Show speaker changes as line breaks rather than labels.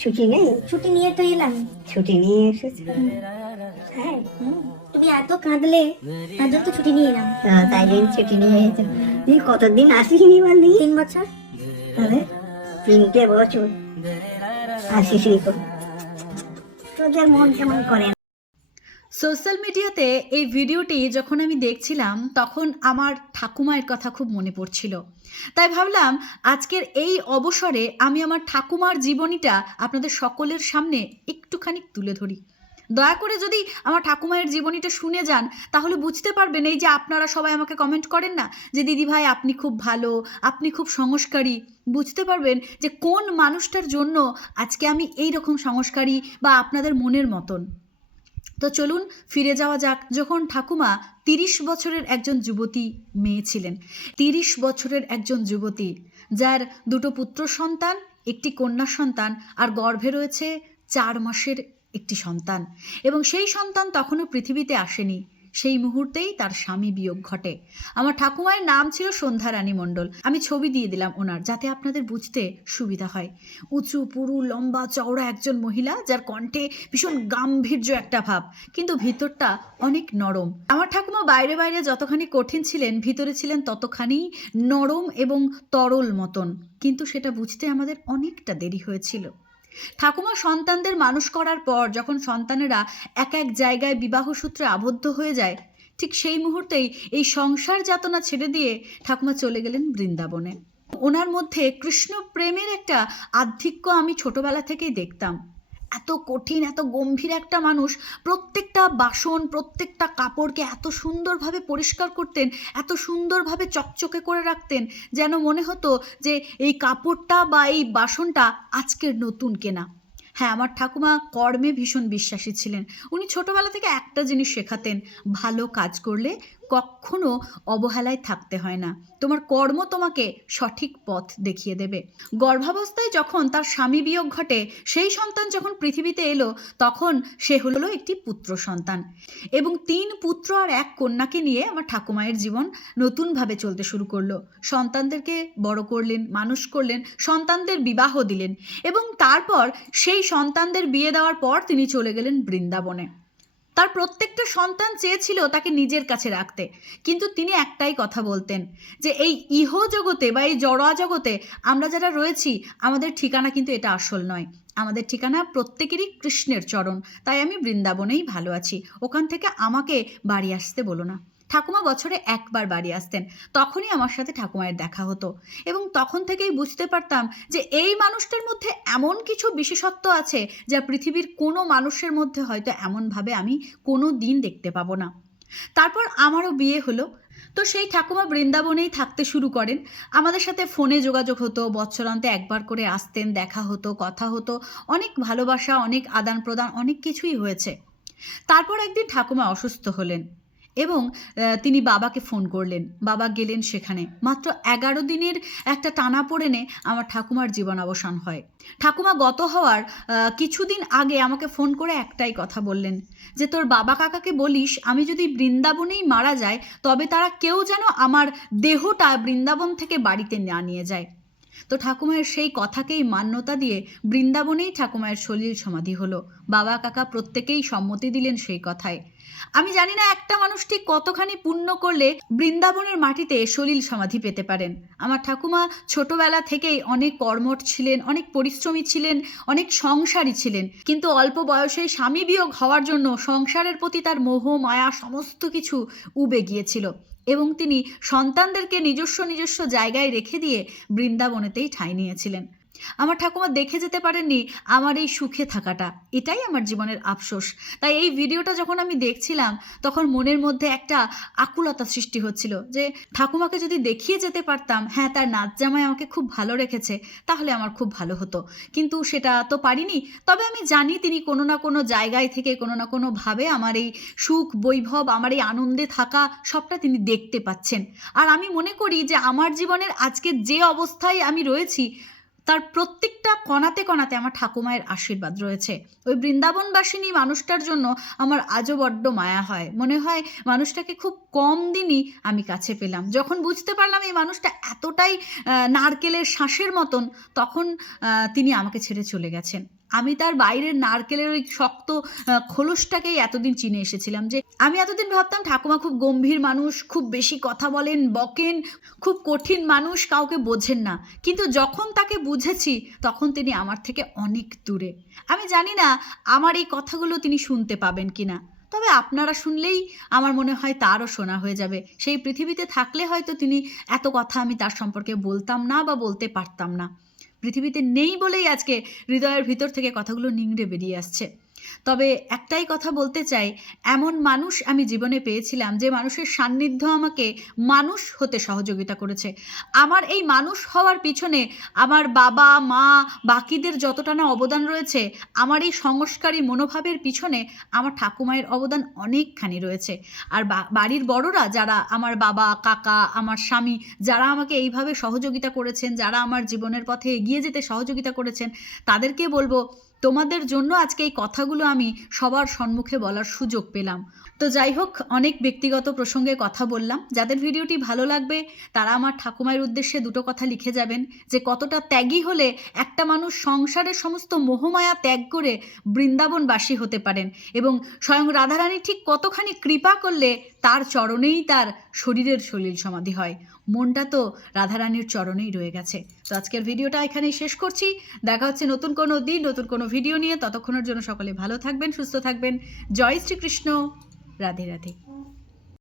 ছুটি নেই?
ছুটি নিয়ে তো এলাম।
ছুটি নিয়ে এসেছি।
হ্যাঁ তুমি এত কাঁদলে তার জন্য তো ছুটি নিয়ে এলাম।
তাই দিন ছুটি নিয়ে এসেছি। তুই কতদিন আসিসনি বললি
তিন বছর।
তাহলে তিনটে বছর। আসিসনি তো। তোদের মন কেমন করে? না?
সোশ্যাল মিডিয়াতে এই ভিডিওটি যখন আমি দেখছিলাম, তখন আমার ঠাকুমায়ের কথা খুব মনে পড়ছিল। তাই ভাবলাম, আজকের এই অবসরে আমি আমার ঠাকুমার জীবনীটা আপনাদের সকলের সামনে একটুখানি তুলে ধরি। দয়া করে যদি আমার ঠাকুমায়ের জীবনীটা শুনে যান, তাহলে বুঝতে পারবেন এই যে আপনারা সবাই আমাকে কমেন্ট করেন না, যে দিদি ভাই আপনি খুব ভালো, আপনি খুব সংস্কারী। বুঝতে পারবেন যে কোন মানুষটার জন্য আজকে আমি এই রকম সংস্কারী বা আপনাদের মনের মতন। তো চলুন ফিরে যাওয়া যাক, যখন ঠাকুমা তিরিশ বছরের একজন যুবতী মেয়ে ছিলেন। তিরিশ বছরের একজন যুবতী, যার দুটো পুত্র সন্তান, একটি কন্যা সন্তান, আর গর্ভে রয়েছে চার মাসের একটি সন্তান। এবং সেই সন্তান তখনও পৃথিবীতে আসেনি। সেই মুহূর্তেই তার স্বামী বিয়োগ ঘটে। আমার ঠাকুমায়ের নাম ছিল সন্ধ্যা রানী মণ্ডল। আমি ছবি দিয়ে দিলাম ওনার, যাতে আপনাদের বুঝতে সুবিধা হয়। উঁচু, পুরু, লম্বা, চওড়া একজন মহিলা, যার কণ্ঠে ভীষণ গাম্ভীর্য একটা ভাব, কিন্তু ভিতরটা অনেক নরম। আমার ঠাকুমা বাইরে বাইরে যতখানি কঠিন ছিলেন, ভিতরে ছিলেন ততখানি নরম এবং তরল মতন। কিন্তু সেটা বুঝতে আমাদের অনেকটা দেরি হয়েছিল। ঠাকুমা সন্তানদের মানুষ করার পর যখন সন্তানেরা এক এক জায়গায় বিবাহ সূত্রে আবদ্ধ হয়ে যায়, ঠিক সেই মুহূর্তেই এই সংসার যাতনা ছেড়ে দিয়ে ঠাকুমা চলে গেলেন বৃন্দাবনে। ওনার মধ্যে কৃষ্ণ প্রেমের একটা আধিক্য আমি ছোটবেলা থেকেই দেখতাম। এত কঠিন, এত গম্ভীর একটা মানুষ, প্রত্যেকটা বাসন, প্রত্যেকটা কাপড়কে এত সুন্দরভাবে পরিষ্কার করতেন, এত সুন্দরভাবে চকচকে করে রাখতেন, যেন মনে হতো যে এই কাপড়টা বা এই বাসনটা আজকের নতুন কেনা। হ্যাঁ আমার ঠাকুমা কর্মে ভীষণ বিশ্বাসী ছিলেন। উনি ছোটবেলা থেকে একটা জিনিস শেখাতেন, ভালো কাজ করলে কখনো অবহেলায় থাকতে হয় না। তোমার কর্ম তোমাকে সঠিক পথ দেখিয়ে দেবে। গর্ভাবস্থায় যখন তার স্বামী বিয়োগ ঘটে, সেই সন্তান যখন পৃথিবীতে এলো, তখন সে হলো একটি পুত্র সন্তান। এবং তিন পুত্র আর এক কন্যাকে নিয়ে আমার ঠাকুমায়ের জীবন নতুনভাবে চলতে শুরু করল। সন্তানদেরকে বড় করলেন, মানুষ করলেন, সন্তানদের বিবাহ দিলেন এবং তারপর সেই সন্তানদের বিয়ে দেওয়ার পর তিনি চলে গেলেন বৃন্দাবনে। তার প্রত্যেকটা সন্তান চেয়েছিল তাকে নিজের কাছে রাখতে। কিন্তু তিনি একটাই কথা বলতেন যে, এই ইহ জগতে বা এই জড়া জগতে আমরা যারা রয়েছি, আমাদের ঠিকানা কিন্তু এটা আসল নয়। আমাদের ঠিকানা প্রত্যেকেরই কৃষ্ণের চরণ। তাই আমি বৃন্দাবনেই ভালো আছি। ওখান থেকে আমাকে বাড়ি আসতে বলো না। ঠাকুমা বছরে একবার বাড়ি আসতেন, তখনই আমার সাথে ঠাকুমায়ের দেখা হতো এবং তখন থেকেই বুঝতে পারতাম যে এই মানুষটার মধ্যে এমন কিছু বিশেষত্ব আছে যা পৃথিবীর কোনো মানুষের মধ্যে হয়তো এমনভাবে আমি কোনো দিন দেখতে পাবো না। তারপর আমারও বিয়ে হলো, তো সেই ঠাকুমা বৃন্দাবনেই থাকতে শুরু করেন। আমাদের সাথে ফোনে যোগাযোগ হতো, বৎসরান্তে একবার করে আসতেন, দেখা হতো, কথা হতো, অনেক ভালোবাসা, অনেক আদান প্রদান অনেক কিছুই হয়েছে। তারপর একদিন ঠাকুমা অসুস্থ হলেন। এবং তিনি বাবাকে ফোন করলেন। বাবা গেলেন সেখানে। মাত্র এগারো দিনের একটা টানা পড়েনে আমার ঠাকুমার জীবন অবসান হয়। ঠাকুমা গত হওয়ার কিছুদিন আগে আমাকে ফোন করে একটাই কথা বললেন যে, তোর বাবা কাকাকে বলিস, আমি যদি বৃন্দাবনেই মারা যায় তবে তারা কেউ যেন আমার দেহটা বৃন্দাবন থেকে বাড়িতে না নিয়ে যায়। তো ঠাকুমায়ের সেই কথাকেই মান্যতা দিয়ে বৃন্দাবনেই ঠাকুমায়ের সলিল সমাধি হলো। বাবা, কাকা প্রত্যেকেই সম্মতি দিলেন সেই কথায়। আমি জানি না একটা মানুষ ঠিক কতখানি পুণ্য করলে বৃন্দাবনের মাটিতে সলিল সমাধি পেতে পারেন। আমার ঠাকুমা ছোটবেলা থেকেই অনেক কর্মঠ ছিলেন, অনেক পরিশ্রমী ছিলেন, অনেক সংসারী ছিলেন। কিন্তু অল্প বয়সে স্বামী বিয়োগ হওয়ার জন্য সংসারের প্রতি তার মোহ, মায়া সমস্ত কিছু উবে গিয়েছিল। এবং তিনি সন্তানদেরকে নিজস্ব নিজস্ব জায়গায় রেখে দিয়ে বৃন্দাবনেতেই ঠাঁই নিয়েছিলেন। আমার ঠাকুমা দেখে যেতে পারেননি আমার এই সুখে থাকাটা। এটাই আমার জীবনের আফসোস। তাই এই ভিডিওটা যখন আমি দেখছিলাম, তখন মনের মধ্যে একটা আকুলতা সৃষ্টি হচ্ছিল যে, ঠাকুমাকে যদি দেখিয়ে যেতে পারতাম হ্যাঁ তার নাচ জামাই আমাকে খুব ভালো রেখেছে, তাহলে আমার খুব ভালো হতো। কিন্তু সেটা তো পারিনি। তবে আমি জানি তিনি কোনো না কোনো জায়গায় থেকে, কোনো না কোনোভাবে আমার এই সুখ, বৈভব, আমার এই আনন্দে থাকা সবটা তিনি দেখতে পাচ্ছেন। আর আমি মনে করি যে, আমার জীবনের আজকে যে অবস্থায় আমি রয়েছি তার প্রত্যেকটা কণাতে কণাতে আমার ঠাকুমায়ের আশীর্বাদ রয়েছে। ওই বৃন্দাবনবাসিনী মানুষটার জন্য আমার আজও বড্ড মায়া হয়। মনে হয় মানুষটাকে খুব কম দিনই আমি কাছে পেলাম। যখন বুঝতে পারলাম এই মানুষটা এতটাই নারকেলের শ্বাসের মতন, তখন তিনি আমাকে ছেড়ে চলে গেছেন। আমি তার বাইরের নারকেলের ওই শক্ত খোলসটাকেই এতদিন চিনে এসেছিলাম যে আমি এতদিন ভাবতাম ঠাকুমা খুব গম্ভীর মানুষ, খুব বেশি কথা বলেন, বকেন, খুব কঠিন মানুষ, কাউকে বোঝেন না। কিন্তু যখন তাকে বুঝেছি, তখন তিনি আমার থেকে অনেক দূরে। আমি জানি না আমার এই কথাগুলো তিনি শুনতে পাবেন কি না তবে আপনারা শুনলেই আমার মনে হয় তারও শোনা হয়ে যাবে। সেই পৃথিবীতে থাকলে হয়তো তিনি এত কথা আমি তার সম্পর্কে বলতাম না বা বলতে পারতাম না। পৃথিবীতে নেই বলেই আজকে হৃদয়ের ভিতর থেকে কথাগুলো নিংড়ে বেরিয়ে আসছে। তবে একটাই কথা বলতে চাই, এমন মানুষ আমি জীবনে পেয়েছিলাম যে মানুষের সান্নিধ্য আমাকে মানুষ হতে সহযোগিতা করেছে। আমার এই মানুষ হওয়ার পিছনে আমার বাবা, মা, বাকিদের যতটা না অবদান রয়েছে, আমার এই সংস্কারী মনোভাবের পিছনে আমার ঠাকুমায়ের অবদান অনেকখানি রয়েছে। আর বাড়ির বড়রা যারা আমার বাবা, কাকা, আমার স্বামী, যারা আমাকে এইভাবে সহযোগিতা করেছেন, যারা আমার জীবনের পথে এগিয়ে যেতে সহযোগিতা করেছেন, তাদেরকে বলব তোমাদের জন্য আজকে এই কথাগুলো আমি সবার সম্মুখে বলার সুযোগ পেলাম। তো যাই হোক, অনেক ব্যক্তিগত প্রসঙ্গে কথা বললাম। যাদের ভিডিওটি ভালো লাগবে, তারা আমার ঠাকুমায়ের উদ্দেশ্যে দুটো কথা লিখে যাবেন যে, কতটা ত্যাগী হলে একটা মানুষ সংসারের সমস্ত মোহমায়া ত্যাগ করে বৃন্দাবনবাসী হতে পারেন এবং স্বয়ং রাধারানী ঠিক কতখানি কৃপা করলে তার চরণেই তার শরীরের সলিল সমাধি হয়। মনটা তো রাধারানীর চরণেই রয়ে গেছে। তো আজকের ভিডিওটা এখানেই শেষ করছি। দেখা হচ্ছে নতুন কোনো দিন, নতুন কোনো ভিডিও নিয়ে ততক্ষণের জন্য সকলে ভালো থাকবেন সুস্থ থাকবেন। জয় শ্রীকৃষ্ণ। রাধে রাধে।